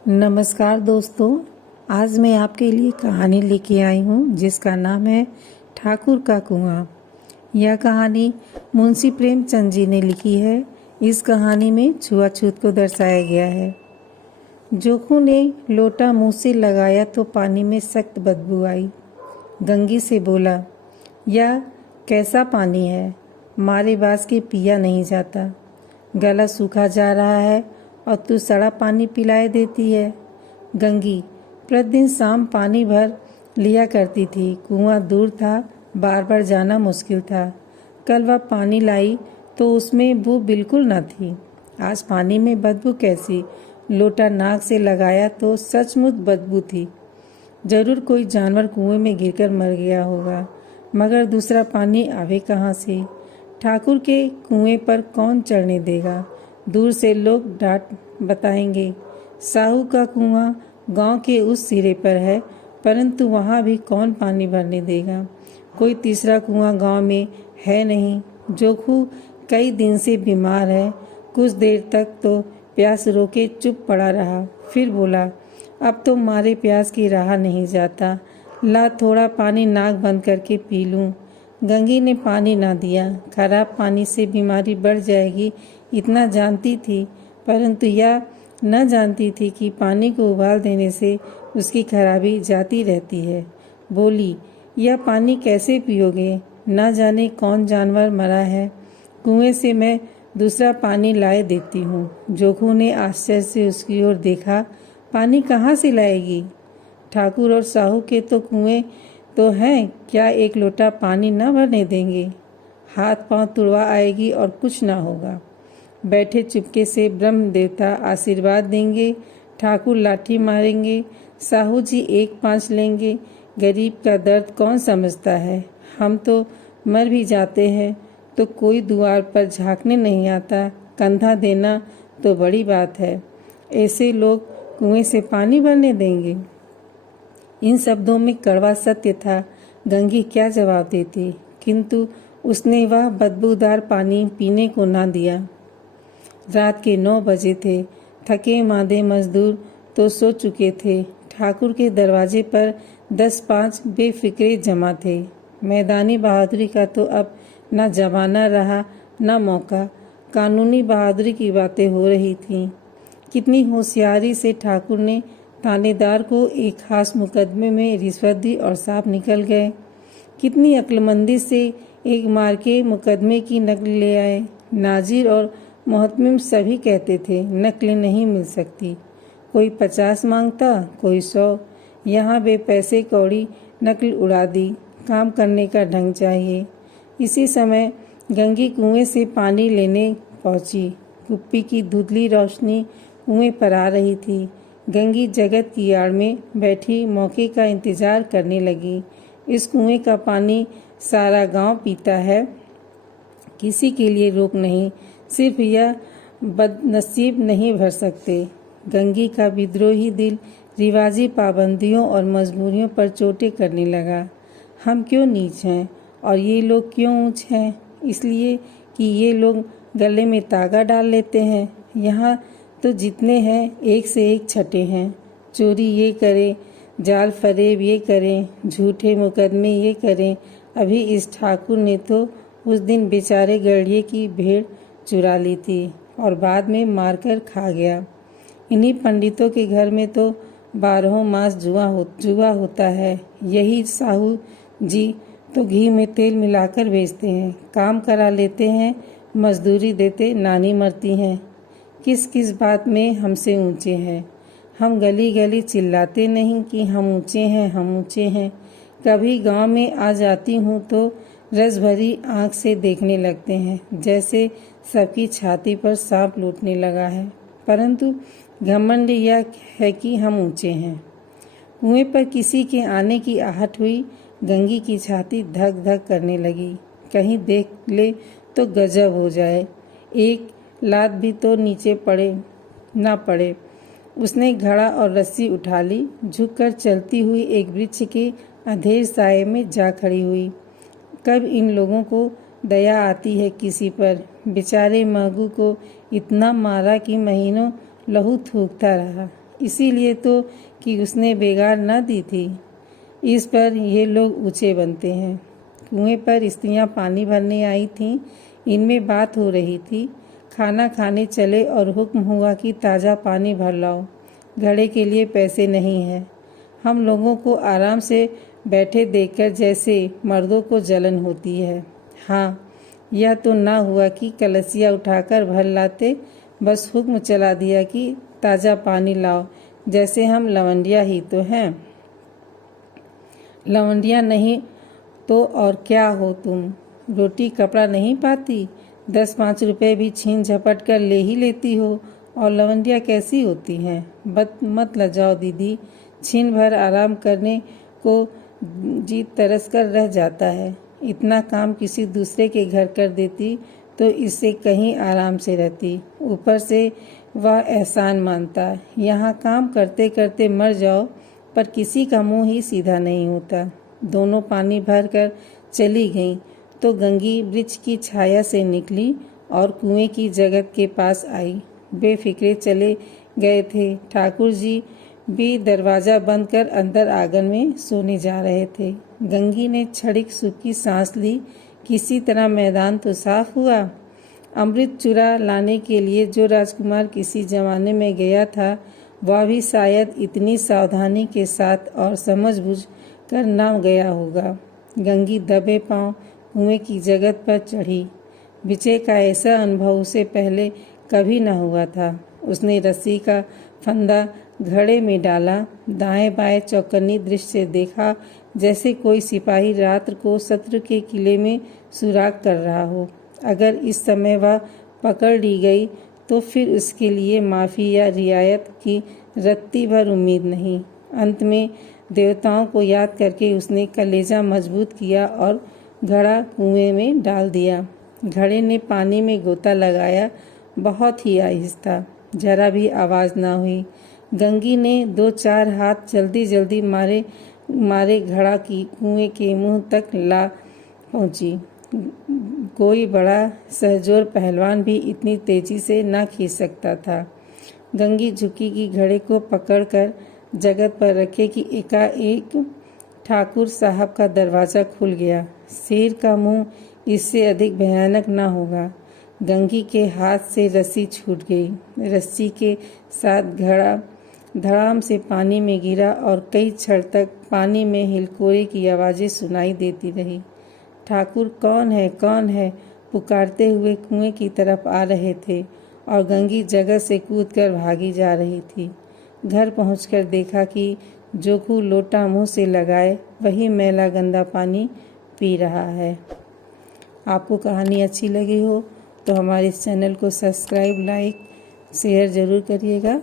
नमस्कार दोस्तों। आज मैं आपके लिए कहानी लेके आई हूँ जिसका नाम है ठाकुर का कुआं। यह कहानी मुंशी प्रेमचंद जी ने लिखी है। इस कहानी में छुआछूत को दर्शाया गया है। जोखू ने लोटा मुंह से लगाया तो पानी में सख्त बदबू आई। गंगी से बोला, यह कैसा पानी है, मारे बास के पिया नहीं जाता। गला सूखा जा रहा है और तू सड़ा पानी पिलाए देती है। गंगी प्रतिदिन शाम पानी भर लिया करती थी। कुआं दूर था, बार बार जाना मुश्किल था। कल वह पानी लाई तो उसमें बू बिल्कुल न थी। आज पानी में बदबू कैसी? लोटा नाक से लगाया तो सचमुच बदबू थी। जरूर कोई जानवर कुएं में गिरकर मर गया होगा, मगर दूसरा पानी आवे कहाँ से? ठाकुर के कुएं पर कौन चढ़ने देगा? दूर से लोग डांट बताएंगे। साहू का कुआं गांव के उस सिरे पर है, परंतु वहां भी कौन पानी भरने देगा? कोई तीसरा कुआं गांव में है नहीं। जोखू कई दिन से बीमार है। कुछ देर तक तो प्यास रोके चुप पड़ा रहा, फिर बोला, अब तो मारे प्यास की रहा नहीं जाता। ला थोड़ा पानी नाक बंद करके पी लूं। गंगी ने पानी ना दिया। खराब पानी से बीमारी बढ़ जाएगी इतना जानती थी, परंतु यह न जानती थी कि पानी को उबाल देने से उसकी खराबी जाती रहती है। बोली, यह पानी कैसे पियोगे? न जाने कौन जानवर मरा है। कुएं से मैं दूसरा पानी लाए देती हूँ। जोखू ने आश्चर्य से उसकी ओर देखा। पानी कहाँ से लाएगी? ठाकुर और साहू के तो कुएं तो हैं, क्या एक लोटा पानी न भरने देंगे? हाथ पांव तुड़वा आएगी और कुछ ना होगा। बैठे चुपके से ब्रह्म देवता आशीर्वाद देंगे। ठाकुर लाठी मारेंगे, साहू जी 1-5 लेंगे। गरीब का दर्द कौन समझता है? हम तो मर भी जाते हैं तो कोई द्वार पर झांकने नहीं आता। कंधा देना तो बड़ी बात है। ऐसे लोग कुएं से पानी भरने देंगे? इन शब्दों में कड़वा सत्य था। गंगी क्या जवाब देती, किंतु उसने वह बदबूदार पानी पीने को ना दिया। रात के 9 बजे थे। थके मांदे मजदूर तो सो चुके थे। ठाकुर के दरवाजे पर 10-5 बेफिक्रे जमा थे। मैदानी बहादुरी का तो अब न जमाना रहा न मौका। कानूनी बहादुरी की बातें हो रही थीं। कितनी होशियारी से ठाकुर ने थानेदार को एक खास मुकदमे में रिश्वत दी और साहब निकल गए। कितनी अक्लमंदी से एक मार के मुकदमे की नकल ले आए। नाजिर और मोहतमिम सभी कहते थे नकलें नहीं मिल सकती। कोई 50 मांगता, कोई 100। यहाँ बेपैसे कौड़ी नकल उड़ा दी। काम करने का ढंग चाहिए। इसी समय गंगी कुएं से पानी लेने पहुंची। कुप्पी की धुंधली रोशनी कुएं पर आ रही थी। गंगी जगत की आड़ में बैठी मौके का इंतजार करने लगी। इस कुएं का पानी सारा गांव पीता है, किसी के लिए रोक नहीं। सिर्फ यह बदनसीब नहीं भर सकते। गंगी का विद्रोही दिल रिवाजी पाबंदियों और मजबूरियों पर चोटें करने लगा। हम क्यों नीच हैं और ये लोग क्यों ऊंच हैं? इसलिए कि ये लोग गले में तागा डाल लेते हैं। यहाँ तो जितने हैं एक से एक छठे हैं। चोरी ये करें, जाल फरेब ये करें, झूठे मुकदमे ये करें। अभी इस ठाकुर ने तो उस दिन बेचारे गढ़िए की भेड़ चुरा ली थी और बाद में मारकर खा गया। इन्हीं पंडितों के घर में तो 12 मास जुआ होता है। यही साहू जी तो घी में तेल मिलाकर बेचते हैं, काम करा लेते हैं, मजदूरी देते नानी मरती हैं। किस किस बात में हमसे ऊंचे हैं? हम गली गली चिल्लाते नहीं कि हम ऊंचे हैं, हम ऊंचे हैं। कभी गांव में आ जाती हूँ तो रस भरी आँख से देखने लगते हैं, जैसे सबकी छाती पर सांप लूटने लगा है। परंतु घमंड यह है कि हम ऊंचे हैं। कुएं पर किसी के आने की आहट हुई। गंगी की छाती धक धक करने लगी। कहीं देख ले तो गजब हो जाए, एक लात भी तो नीचे पड़े ना पड़े। उसने घड़ा और रस्सी उठा ली। झुककर चलती हुई एक वृक्ष के अंधेर साये में जा खड़ी हुई। कब इन लोगों को दया आती है किसी पर? बेचारे महगू को इतना मारा कि महीनों लहू थूकता रहा। इसीलिए तो कि उसने बेगार न दी थी। इस पर ये लोग ऊँचे बनते हैं। कुएं पर स्त्रियां पानी भरने आई थीं। इनमें बात हो रही थी। खाना खाने चले और हुक्म हुआ कि ताज़ा पानी भर लाओ, घड़े के लिए पैसे नहीं हैं। हम लोगों को आराम से बैठे देखकर जैसे मर्दों को जलन होती है। हाँ, यह तो ना हुआ कि कलसिया उठाकर भर लाते, बस हुक्म चला दिया कि ताज़ा पानी लाओ, जैसे हम लवंडिया ही तो हैं। लवंडिया नहीं तो और क्या हो तुम? रोटी कपड़ा नहीं पाती, 10-5 रुपए भी छीन झपट कर ले ही लेती हो, और लवंडिया कैसी होती हैं? मत लजाओ दीदी, छीन भर आराम करने को जी तरस कर रह जाता है। इतना काम किसी दूसरे के घर कर देती तो इससे कहीं आराम से रहती। ऊपर से वह एहसान मानता। यहाँ काम करते करते मर जाओ, पर किसी का मुंह ही सीधा नहीं होता। दोनों पानी भर कर चली गईं तो गंगी वृक्ष की छाया से निकली और कुएं की जगत के पास आई। बेफिक्रे चले गए थे। ठाकुर जी भी दरवाजा बंद कर अंदर आंगन में सोने जा रहे थे। गंगी ने क्षणिक सुख की सांस ली। किसी तरह मैदान तो साफ हुआ। अमृत चुरा लाने के लिए जो राजकुमार किसी जमाने में गया था, वह भी शायद इतनी सावधानी के साथ और समझबूझ कर न गया होगा। गंगी दबे पांव कुएं की जगत पर चढ़ी। विजय का ऐसा अनुभव उसे पहले कभी न हुआ था। उसने रस्सी का फंदा घड़े में डाला, दाएं बाएं चौकन्नी दृष्टि से देखा, जैसे कोई सिपाही रात्र को शत्रु के किले में सुराग कर रहा हो। अगर इस समय वह पकड़ ली गई तो फिर उसके लिए माफ़ी या रियायत की रत्ती भर उम्मीद नहीं। अंत में देवताओं को याद करके उसने कलेजा मजबूत किया और घड़ा कुएं में डाल दिया। घड़े ने पानी में गोता लगाया, बहुत ही आहिस्ता, जरा भी आवाज़ ना हुई। गंगी ने 2-4 हाथ जल्दी जल्दी मारे घड़ा की कुएं के मुंह तक ला पहुंची। कोई बड़ा सहजोर पहलवान भी इतनी तेजी से ना खींच सकता था। गंगी झुकी कि घड़े को पकड़कर जगत पर रखे कि एकाएक ठाकुर साहब का दरवाज़ा खुल गया। शेर का मुंह इससे अधिक भयानक न होगा। गंगी के हाथ से रस्सी छूट गई। रस्सी के साथ घड़ा धड़ाम से पानी में गिरा और कई क्षण तक पानी में हिलकोरे की आवाज़ें सुनाई देती रही। ठाकुर कौन है, कौन है, पुकारते हुए कुएं की तरफ आ रहे थे और गंगी जगह से कूदकर भागी जा रही थी। घर पहुंचकर देखा कि जोखू लोटा मुंह से लगाए वही मैला गंदा पानी पी रहा है। आपको कहानी अच्छी लगी हो तो हमारे इस चैनल को सब्सक्राइब, लाइक, शेयर ज़रूर करिएगा।